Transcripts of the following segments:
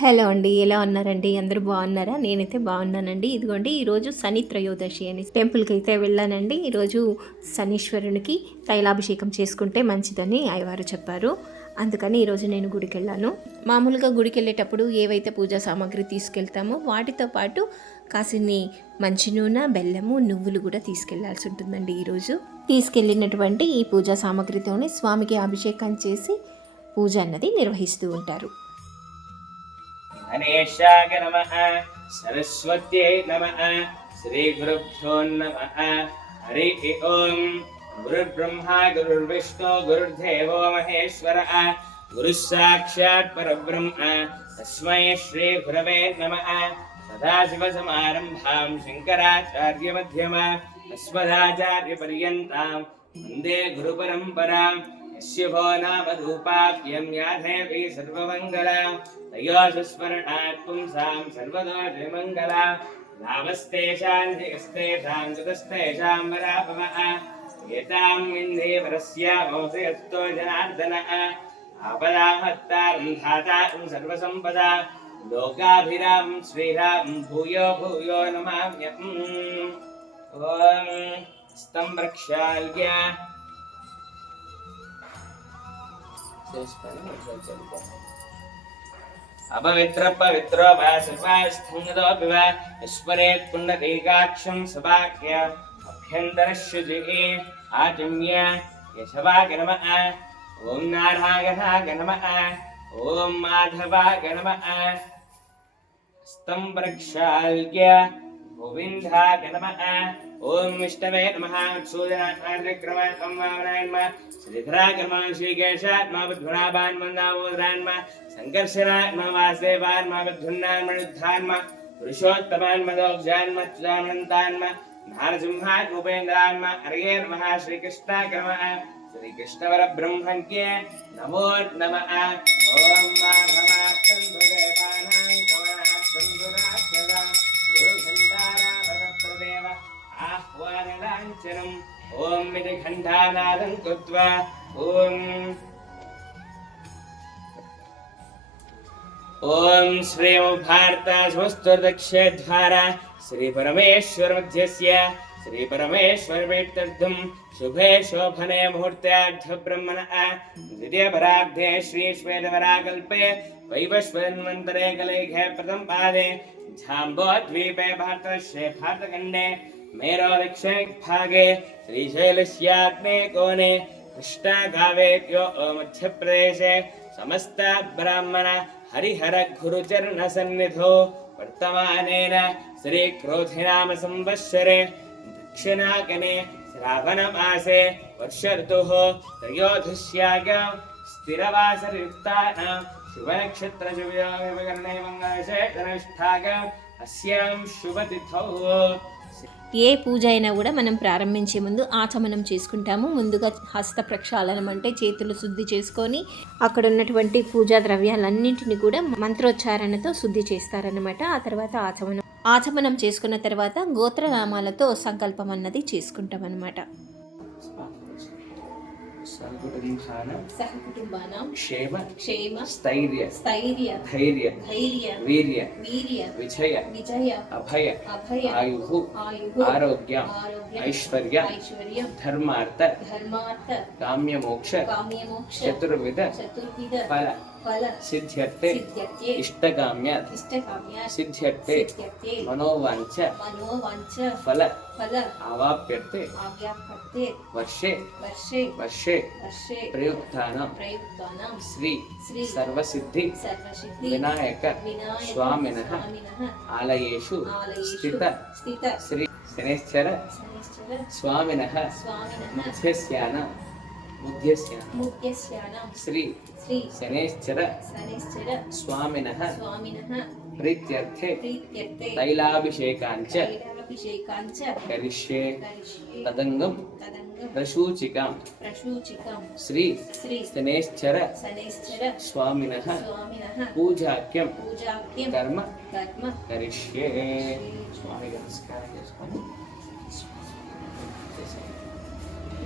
Hello అండి ఎలా ఉన్నారండి? అందరూ బాగున్నారా? నేనైతే బాగున్నానండి. ఇదిగోండి ఈరోజు శని త్రయోదశి అని టెంపుల్కి అయితే వెళ్ళానండి. ఈరోజు శనీశ్వరునికి తైలాభిషేకం చేసుకుంటే మంచిదని అయ్యవారు చెప్పారు. అందుకని ఈరోజు నేను గుడికి వెళ్ళాను మామూలుగా గుడికి వెళ్ళేటప్పుడు ఏవైతే పూజా సామాగ్రి తీసుకెళ్తామో వాటితో పాటు కాసిన్ని మంచి నూనె బెల్లము నువ్వులు కూడా తీసుకెళ్ళాల్సి ఉంటుందండి ఈరోజు. తీసుకెళ్ళినటువంటి ఈ పూజా సామాగ్రితోనే స్వామికి అభిషేకం చేసి పూజ అన్నది నిర్వహిస్తూ ఉంటారు. गणेशाय नमः, सरस्वत्यै नमः, श्रीगुरुभ्यो नमः। हरिः ओम्, गुरुर्ब्रह्मा, गुरुर्विष्णु, गुरुर्देवो महेश्वरः गुरुः साक्षात् परब्रह्म। तस्मै श्रीगुरवे नमः। सदाशिवसमारम्भां शङ्कराचार्यमध्यमा, अस्मदाचार्यपर्यन्तां वंदे शिवो नामधूपाभ्यं याधेवी सर्वमङ्गला। तयो सुस्मरणात् पुंसां सर्वदोषमङ्गला लाभस्तेषां जगस्तेषां सुतस्तेषां वरापमः एतां विन्धे वरस्यामोषयस्तो जनार्दनः। आपदाहत्तारं धातारं सर्वसम्पदा। लोकाभिरां श्रीरां भूयो भूयो नमाम्यहम्। ॐ स्तं वृक्षाल्य తెలుసుకొని ఒకసారి చదువుకోవాలి అపవిత్ర పవిత్ర వాసవాస్థంగదోపి వా ఈశ్వరే పుణ్యకైకాక్షం సభాఖ్య అభ్యంతర శుచికి ఆచమ్య యశవాగ నమ. ఓం నారాయణాగ నమ. ఓం మాధవాగ నమ. స్తం ప్రక్షాల్య గోవిందాగ నమ. विष्णवे नमः सूर्यनाथार्यक्रमाय वामनाय नमः श्रीधराकर्मा श्रीकेशात्मा बुद्ध्वनाभान् मन्दामोदरान्मा सङ्कर्षणात्मा वासेवान्मा बुद्धुन्नान्मणुद्धान्मा पुरुषोत्तमान्मदोक्षान्म च्युतामनन्तान्मा नारसिंहात् उपेन्द्रान्मा हरये नमः श्रीकृष्णाकर्मः श्रीकृष्णवरब्रह्मज्ञे नमो नमः ॐ माधवार्थं देवानां कवनार्थं दुराक्षसा गुरुघण्टाराभरप्रदेव आह्वानलाञ्छनम् ॐ इति घण्टानादं कृत्वा ॐ ॐ श्रीं भारता स्वस्तुर्दक्षेद्वारा श्रीपरमेश्वरमध्यस्य श्रीपरमेश्वरवेत्तर्थं शुभे शोभने मुहूर्त्याढ्य ब्रह्मणः द्वितीयपराब्धे श्रीश्वेतवराकल्पे वैवस्वन्वन्तरे कलेघे प्रथम पादे झाम्बोद्वीपे भारतवर्षे भारतखण्डे मेरो दक्षिणभागे श्रीशैलस्याग्ने कोणे समस्त ब्राह्मण हरिहर गुरुचरण सन्निधो वर्तमानेन श्रीक्रोधिनाम संवत्सरे दक्षिणाकने श्रावणमासे वर्ष ऋतुः त्रयोदश्याग स्थिरवासरयुक्तानां शुभनक्षत्रशुभयोगकर्णे मङ्गलशेखरनिष्ठाग अस्यां शुभतिथौ ఏ పూజ అయినా కూడా మనం ప్రారంభించే ముందు ఆచమనం చేసుకుంటాము. ముందుగా హస్త ప్రక్షాళనం అంటే చేతులు శుద్ధి చేసుకొని అక్కడ ఉన్నటువంటి పూజా ద్రవ్యాలన్నింటినీ కూడా మంత్రోచ్చారణతో శుద్ధి చేస్తారనమాట ఆ తర్వాత ఆచమనం. ఆచమనం చేసుకున్న తర్వాత గోత్రనామాలతో సంకల్పం అన్నది చేసుకుంటాం అనమాట సర్వకుటుంబాన సహకుటుంబానం క్షేమ క్షేమ స్థైర్య స్థైర్య ధైర్య ధైర్య వీర్య వీర్య విజయ విజయ అభయ అభయ ఆయు ఆయు ఆరోగ్య ఆరోగ్య ఐశ్వర్య ఐశ్వర్యం ధర్మార్థ ధర్మార్థ కామ్యమోక్ష కామ్యమోక్ష చతుర్విధ చతుర్విధ ఫల సిద్ధ్యత్యే ఇష్టకామ్య సిద్ధ్యత్యే మనోవాంఛ ఫల ఆజ్ఞాపత్తే వర్షే వర్షే ప్రయుక్తానాం ప్రయుక్తానాం శ్రీ సర్వసిద్ధి వినాయక స్వామినః ఆలయేషు స్థిత శ్రీ శనేశ్వర స్వామినః స్వామినః ముఖ్యస్యానాం శ్రీ శ్రీ శనేశ్వర శనిశ్చర స్వామినః స్వామినః ప్రీత్యర్థే ప్రీత్యర్థే తైలాభిషేకాంచ తైలాభిషేకాంచ కరిష్యే కరిష్యే తదంగం తదంగం ప్రసూచికాం ప్రశూచికం శ్రీ శ్రీ శనేశ్వర శనైశ్చర స్వామినః పూజాఖ్యం కర్మ కర్మ కరిష్యే స్వామికి నమస్కారం చేసుకోండి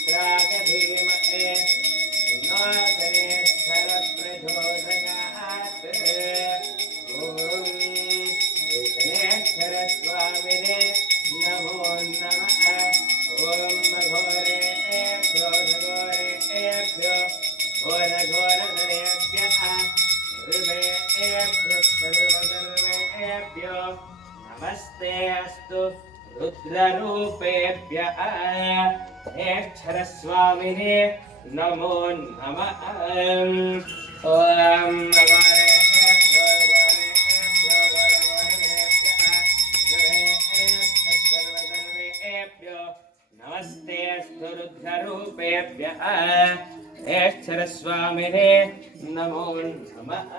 आगापुत्राग धीमहे नोतरेश्वरप्रचोदयात् ॐ विघ्नेश्वरस्वामिने नमो नमः ॐ घोरेभ्यो घोरेभ्यो घोरघोरधरेभ्यः सर्वेभ्यः सर्वसर्वेभ्यो नमस्ते अस्तु रुद्ररूपेभ्यः नेक्षरस्वामिने नमो नमः ॐ नमः नमस्ते अस्तु रुद्ररूपेभ्यः नेक्षरस्वामिने नमो नमः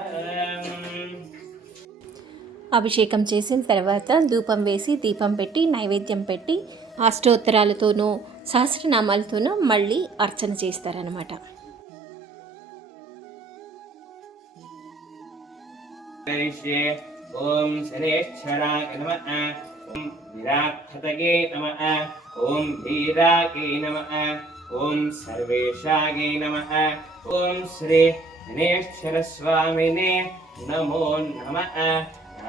అభిషేకం చేసిన తర్వాత ధూపం వేసి దీపం పెట్టి నైవేద్యం పెట్టి అష్టోత్తరాలతోనూ సహస్రనామాలతోనూ మళ్ళీ అర్చన చేస్తారనమాట ఓం నమ. ఓం ఓం ఓం ఓం శ్రీ గణేశ్వర స్వామినే నమో నమ.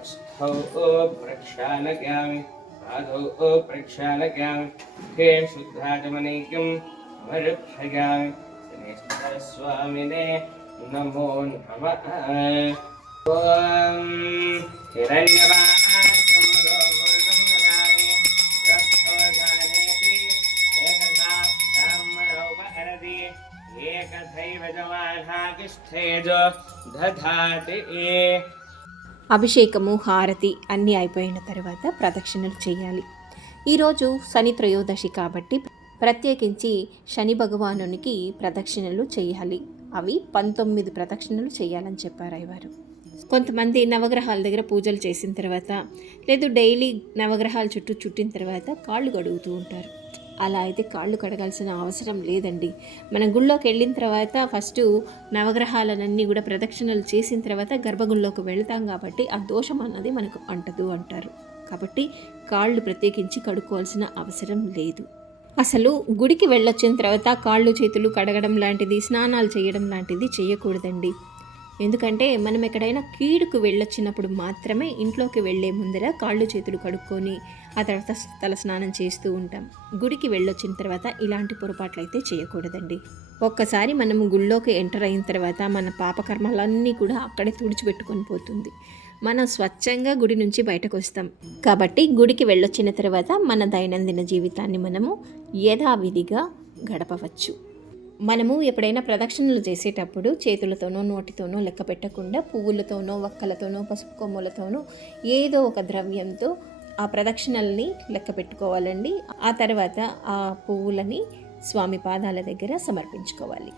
हस्तौ प्रक्षालयामि पादौ प्रक्षालयामि मुखें शुद्धाचमनीयं समर्पयामि स्वामिने नमो नमः। एकथैव जवाधातिष्ठेज दधाति అభిషేకము హారతి అన్నీ అయిపోయిన తర్వాత ప్రదక్షిణలు చేయాలి. ఈరోజు శని త్రయోదశి కాబట్టి ప్రత్యేకించి శని భగవానునికి ప్రదక్షిణలు చేయాలి. అవి పంతొమ్మిది ప్రదక్షిణలు చేయాలని చెప్పారు అయ్యవారు. కొంతమంది నవగ్రహాల దగ్గర పూజలు చేసిన తర్వాత లేదు డైలీ నవగ్రహాల చుట్టూ చుట్టిన తర్వాత కాళ్ళు గడుగుతూ ఉంటారు. అలా అయితే కాళ్ళు కడగాల్సిన అవసరం లేదండి. మనం గుళ్ళోకి వెళ్ళిన తర్వాత ఫస్ట్ నవగ్రహాలనన్నీ కూడా ప్రదక్షిణలు చేసిన తర్వాత గర్భగుళ్ళలోకి వెళ్తాం కాబట్టి ఆ దోషం అన్నది మనకు అంటదు అంటారు. కాబట్టి కాళ్ళు ప్రత్యేకించి కడుక్కోవాల్సిన అవసరం లేదు. అసలు గుడికి వెళ్ళొచ్చిన తర్వాత కాళ్ళు చేతులు కడగడం లాంటిది స్నానాలు చేయడం లాంటిది చేయకూడదండి. ఎందుకంటే మనం ఎక్కడైనా కీడుకు వెళ్ళొచ్చినప్పుడు మాత్రమే ఇంట్లోకి వెళ్ళే ముందర కాళ్ళు చేతులు కడుక్కొని ఆ తర్వాత తల స్నానం చేస్తూ ఉంటాం. గుడికి వెళ్ళొచ్చిన తర్వాత ఇలాంటి పొరపాట్లు అయితే చేయకూడదండి. ఒక్కసారి మనము గుళ్ళోకి ఎంటర్ అయిన తర్వాత మన పాపకర్మలన్నీ కూడా అక్కడే తుడిచిపెట్టుకొని పోతుంది. మనం స్వచ్ఛంగా గుడి నుంచి బయటకు వస్తాం కాబట్టి గుడికి వెళ్ళొచ్చిన తర్వాత మన దైనందిన జీవితాన్ని మనము యథావిధిగా గడపవచ్చు. మనము ఎప్పుడైనా ప్రదక్షిణలు చేసేటప్పుడు చేతులతోనో నోటితోనో లెక్క పెట్టకుండా పువ్వులతోనో వక్కలతోనో పసుపు కొమ్ములతోనో ఏదో ఒక ద్రవ్యంతో ఆ ప్రదక్షిణల్ని లెక్క పెట్టుకోవాలండి. ఆ తర్వాత ఆ పువ్వులని స్వామి పాదాల దగ్గర సమర్పించుకోవాలి.